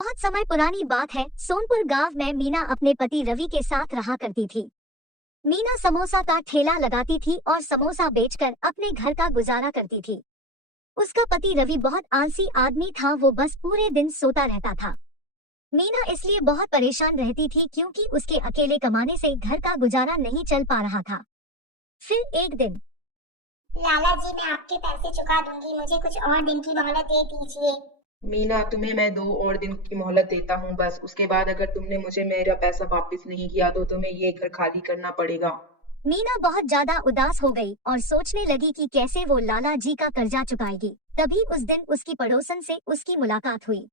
बहुत समय पुरानी बात है। सोनपुर गांव में मीना अपने पति रवि के साथ रहा करती थी। मीना समोसा का ठेला लगाती थी और समोसा बेचकर अपने घर का गुजारा करती थी। उसका पति रवि बहुत आलसी आदमी था, वो बस पूरे दिन सोता रहता था। मीना इसलिए बहुत परेशान रहती थी क्योंकि उसके अकेले कमाने से घर का गुजारा नहीं चल पा रहा था। फिर एक दिन लाला जी, मैं आपके पैसे चुका दूंगी, मुझे कुछ और दिन की मोहलत दे दीजिए। मीना, तुम्हें मैं 2 और दिन की मोहलत देता हूँ बस। उसके बाद अगर तुमने मुझे मेरा पैसा वापस नहीं किया तो तुम्हें ये घर खाली करना पड़ेगा। मीना बहुत ज्यादा उदास हो गई और सोचने लगी कि कैसे वो लाला जी का कर्जा चुकाएगी। तभी उस दिन उसकी पड़ोसन से उसकी मुलाकात हुई।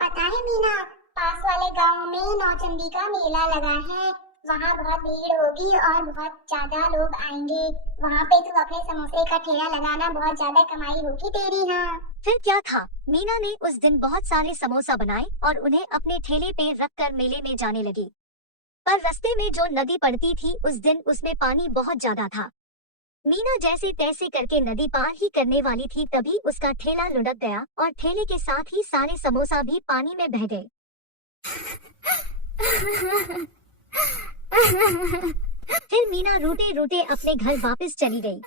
पता है मीना, पास वाले गांव में नौचंदी का मेला लगा है। वहाँ बहुत भीड़ होगी और बहुत ज्यादा लोग आएंगे। वहाँ पे तू अपने समोसे का ठेला लगाना, बहुत ज्यादा कमाई होगी तेरी। हाँ, फिर क्या था, मीना ने उस दिन बहुत सारे समोसा बनाए और उन्हें अपने ठेले पे रखकर मेले में जाने लगी। पर रास्ते में जो नदी पड़ती थी उस दिन उसमें पानी बहुत ज्यादा था। मीना जैसे तैसे करके नदी पार ही करने वाली थी, तभी उसका ठेला लुढ़क गया और ठेले के साथ ही सारे समोसा भी पानी में बह गए। फिर मीना रोते रोते अपने घर वापस चली गई।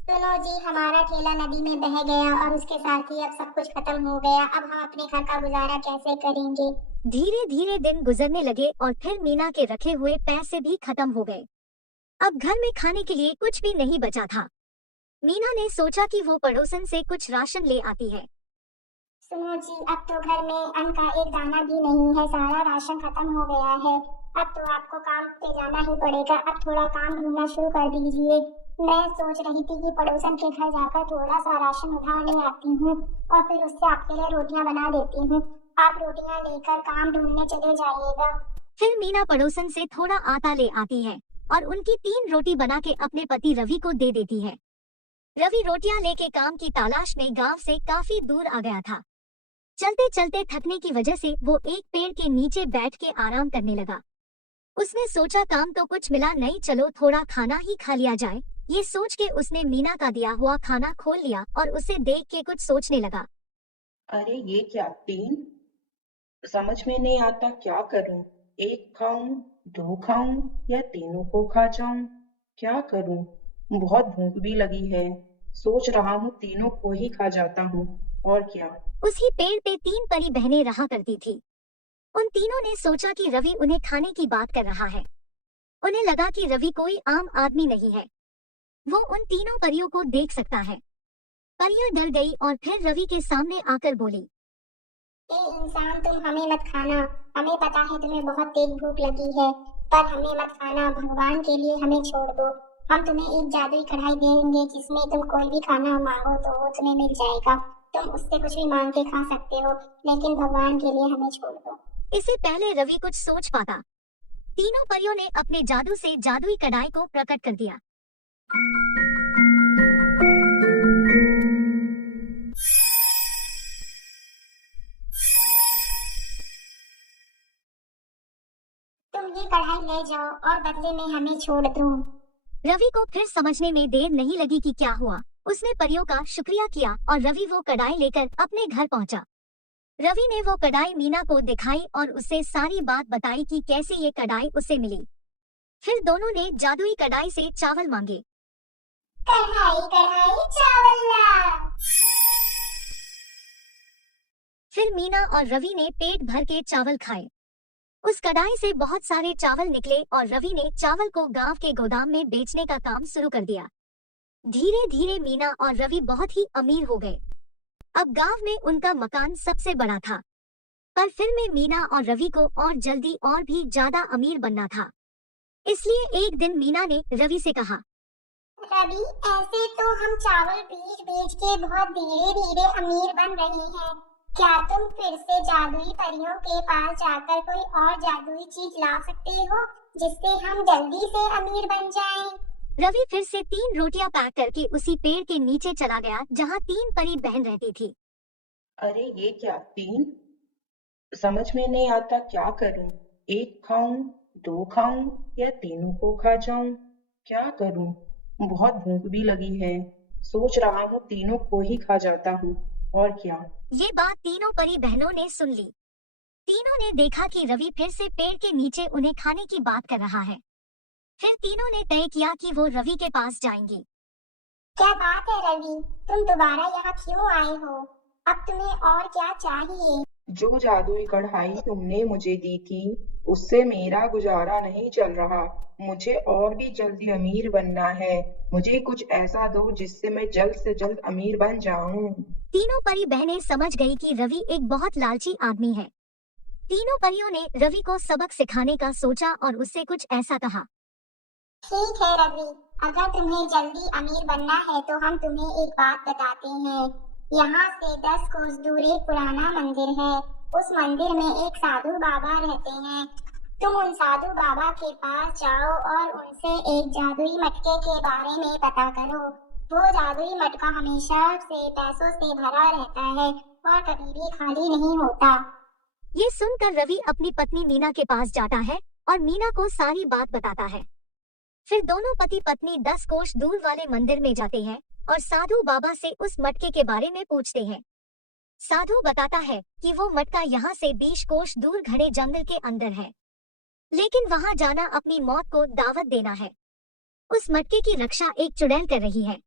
सुनो जी, हमारा ठेला नदी में बह गया और उसके साथ ही अब सब कुछ खत्म हो गया। अब हम अपने घर का गुजारा कैसे करेंगे? धीरे धीरे दिन गुजरने लगे और फिर मीना के रखे हुए पैसे भी खत्म हो गए। अब घर में खाने के लिए कुछ भी नहीं बचा था। मीना ने सोचा कि वो पड़ोसन से कुछ राशन ले आती है। सुनो जी, अब तो घर में अन्न का एक दाना भी नहीं है, सारा राशन खत्म हो गया है। अब तो आपको काम पे जाना ही पड़ेगा। अब थोड़ा काम ढूंढना शुरू कर दीजिए। मैं सोच रही थी कि पड़ोसन के घर जाकर थोड़ा सा राशन उधार ले आती हूँ और फिर उससे आपके लिए रोटियां बना देती हूँ। आप रोटियां लेकर काम ढूंढने चले जाइएगा। फिर मीना पड़ोसन से थोड़ा आटा ले आती है और उनकी 3 रोटी बना के अपने पति रवि को दे देती है। रवि रोटियां लेके काम की तलाश में गांव से काफी दूर आ गया था। चलते चलते थकने की वजह से वो एक पेड़ के नीचे बैठ के आराम करने लगा। उसने सोचा काम तो कुछ मिला नहीं, चलो थोड़ा खाना ही खा लिया जाए। ये सोच के उसने मीना का दिया हुआ खाना खोल लिया और उसे देख के कुछ सोचने लगा। अरे ये क्या, 3? समझ में नहीं आता क्या करूं। 1 खाऊं, 2 खाऊं या तीनों को खा जाऊं? क्या करूं? बहुत भूख भी लगी है। सोच रहा हूँ तीनों को ही खा जाता हूँ। और क्या। उसी पेड़ पे 3 परी बहनें रहा करती थी। उन तीनों ने सोचा कि रवि उन्हें खाने की बात कर रहा है। उन्हें लगा कि रवि कोई आम आदमी नहीं है, वो उन तीनों परियों को देख सकता है। परियां डर गई और फिर रवि के सामने आकर बोली, ए इंसान, तुम हमें मत खाना। हमें पता है तुम्हें बहुत तेज भूख लगी है, पर हमें मत खाना। भगवान के लिए हमें छोड़ दो। हम तुम्हें एक जादुई कढ़ाई देंगे जिसमें तुम कोई भी खाना मांगो तो वो तुम्हें मिल जाएगा। तुम उससे कुछ भी मांग के खा सकते हो, लेकिन भगवान के लिए हमें छोड़ दो। इससे पहले रवि कुछ सोच पाता, तीनों परियों ने अपने जादू से जादुई कढ़ाई को प्रकट कर दिया। तुम ये कढ़ाई ले जाओ और बदले में हमें छोड़ दो। रवि को फिर समझने में देर नहीं लगी कि क्या हुआ। उसने परियों का शुक्रिया किया और रवि वो कढ़ाई लेकर अपने घर पहुंचा। रवि ने वो कढ़ाई मीना को दिखाई और उससे सारी बात बताई कि कैसे ये कढ़ाई उसे मिली। फिर दोनों ने जादुई कढ़ाई से चावल मांगे। कढ़ाई कढ़ाई चावल ला। फिर मीना और रवि ने पेट भर के चावल खाए। उस कढ़ाई से बहुत सारे चावल निकले और रवि ने चावल को गांव के गोदाम में बेचने का काम शुरू कर दिया। धीरे धीरे मीना और रवि बहुत ही अमीर हो गए। अब गांव में उनका मकान सबसे बड़ा था। पर फिर में मीना और रवि को और जल्दी और भी ज्यादा अमीर बनना था। इसलिए एक दिन मीना ने रवि से कहा, रवि, ऐसे तो हम चावल बेच बेच के बहुत धीरे धीरे अमीर बन रहे हैं। क्या तुम फिर से जादुई परियों के पास जाकर कोई और जादुई चीज ला सकते हो जिससे हम जल्दी से अमीर बन जाएं? रवि फिर से 3 रोटियां पैक करके उसी पेड़ के नीचे चला गया जहां 3 परी बहन रहती थी। अरे ये क्या, 3? समझ में नहीं आता क्या करूं। 1 खाऊं, 2 खाऊं या तीनों को खा जाऊं? क्या करूं? बहुत भूख भी लगी है। सोच रहा हूँ तीनों को ही खा जाता हूँ। और क्या। ये बात तीनों परी बहनों ने सुन ली। तीनों ने देखा कि रवि फिर से पेड़ के नीचे उन्हें खाने की बात कर रहा है। फिर तीनों ने तय किया कि वो रवि के पास जाएंगी। क्या बात है रवि, तुम दोबारा यहाँ क्यों आए हो? अब तुम्हें और क्या चाहिए? जो जादुई कढ़ाई तुमने मुझे दी थी उससे मेरा गुजारा नहीं चल रहा। मुझे और भी जल्दी अमीर बनना है। मुझे कुछ ऐसा दो जिससे मैं जल्द से जल्द अमीर बन जाऊं। तीनों परी बहनें समझ गई कि रवि एक बहुत लालची आदमी है। तीनों परियों ने रवि को सबक सिखाने का सोचा और उससे कुछ ऐसा कहा। ठीक है रवि, अगर तुम्हें जल्दी अमीर बनना है तो हम तुम्हें एक बात बताते हैं। यहाँ से 10 कोस दूर एक पुराना मंदिर है। उस मंदिर में एक साधु बाबा रहते हैं। तुम उन साधु बाबा के पास जाओ और उनसे एक जादुई मटके के बारे में पता करो। वो जादुई मटका हमेशा से पैसों से भरा रहता है और कभी भी खाली नहीं होता। ये सुनकर रवि अपनी पत्नी मीना के पास जाता है और मीना को सारी बात बताता है। फिर दोनों पति पत्नी 10 कोस दूर वाले मंदिर में जाते हैं और साधु बाबा से उस मटके के बारे में पूछते हैं। साधु बताता है कि वो मटका यहाँ से 20 कोस दूर घने जंगल के अंदर है, लेकिन वहाँ जाना अपनी मौत को दावत देना है। उस मटके की रक्षा एक चुड़ैल कर रही है।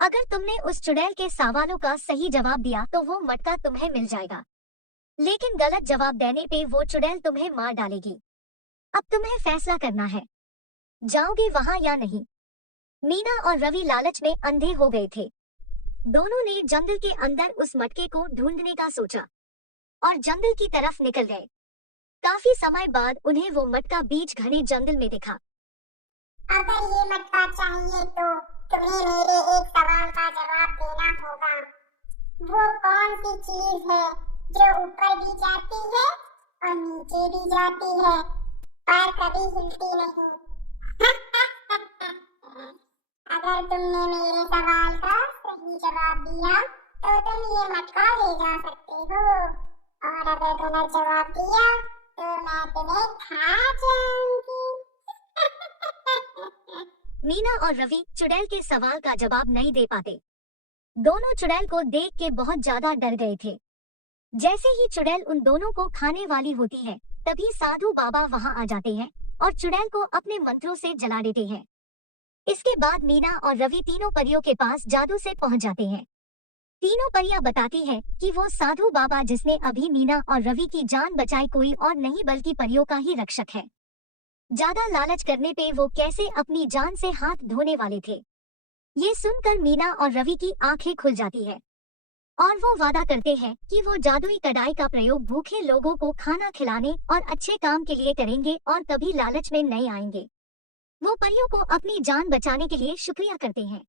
अगर तुमने उस चुड़ैल के सवालों का सही जवाब दिया तो वो मटका तुम्हें मिल जाएगा, लेकिन गलत जवाब देने पे वो चुड़ैल तुम्हें मार डालेगी। अब तुम्हें फैसला करना है, जाओगे वहाँ या नहीं। मीना और रवि लालच में अंधे हो गए थे। दोनों ने जंगल के अंदर उस मटके को ढूंढने का सोचा और जंगल की तरफ निकल गए। काफी समय बाद उन्हें वो मटका बीच घने जंगल में दिखा। अगर ये मटका चाहिए तो तुम्हें मेरे एक सवाल का जवाब देना होगा। वो कौन सी चीज है जो ऊपर भी जाती है और नीचे भी जाती है पर कभी हिलती नहीं? अगर तुमने मेरे सवाल का सही जवाब दिया तो तुम ये मटका ले जा सकते हो, और अगर गलत जवाब दिया तो मैं तुम्हें खा जाऊंगी। मीना और रवि चुड़ैल के सवाल का जवाब नहीं दे पाते। दोनों चुड़ैल को देख के बहुत ज्यादा डर गए थे। जैसे ही चुड़ैल उन दोनों को खाने वाली होती है, तभी साधु बाबा वहां आ जाते हैं और चुड़ैल को अपने मंत्रों से जला देते हैं। इसके बाद मीना और रवि तीनों परियों के पास जादू से पहुंच जाते हैं। तीनों परियां बताती हैं कि वो साधु बाबा जिसने अभी मीना और रवि की जान बचाई कोई और नहीं बल्कि परियों का ही रक्षक है। ज्यादा लालच करने पे वो कैसे अपनी जान से हाथ धोने वाले थे। ये सुनकर मीना और रवि की आंखें खुल जाती है और वो वादा करते हैं कि वो जादुई कढ़ाई का प्रयोग भूखे लोगों को खाना खिलाने और अच्छे काम के लिए करेंगे और कभी लालच में नहीं आएंगे। वो परियों को अपनी जान बचाने के लिए शुक्रिया करते हैं।